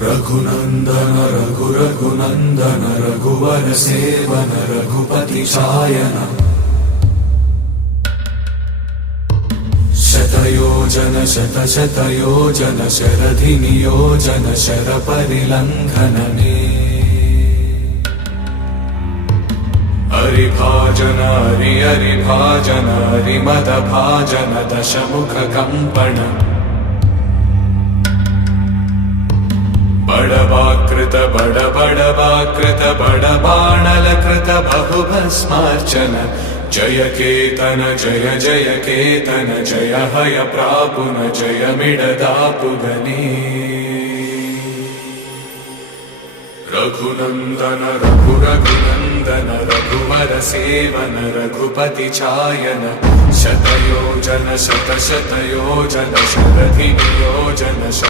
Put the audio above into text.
रघुनंदन रघुनंदन रघुवर seven Raghupati छायन शतयोजन शतशतयोजन शरधि नियोजन sir परिलंघनने हरिभाजन हरिभाजन हरिमद भाजन दशमुख कंपन बड़वाकृत बड़वाकृत बड़बाणलकृत बहुभस्मार्चन जय केतन जय जय केतन जय हय प्रापुन जय मिडदापुगने रघुनंदन रघुनंदन रघुवर सेवन रघुपति छायन शतयोजन शतशतयोजन शरधि नियोजन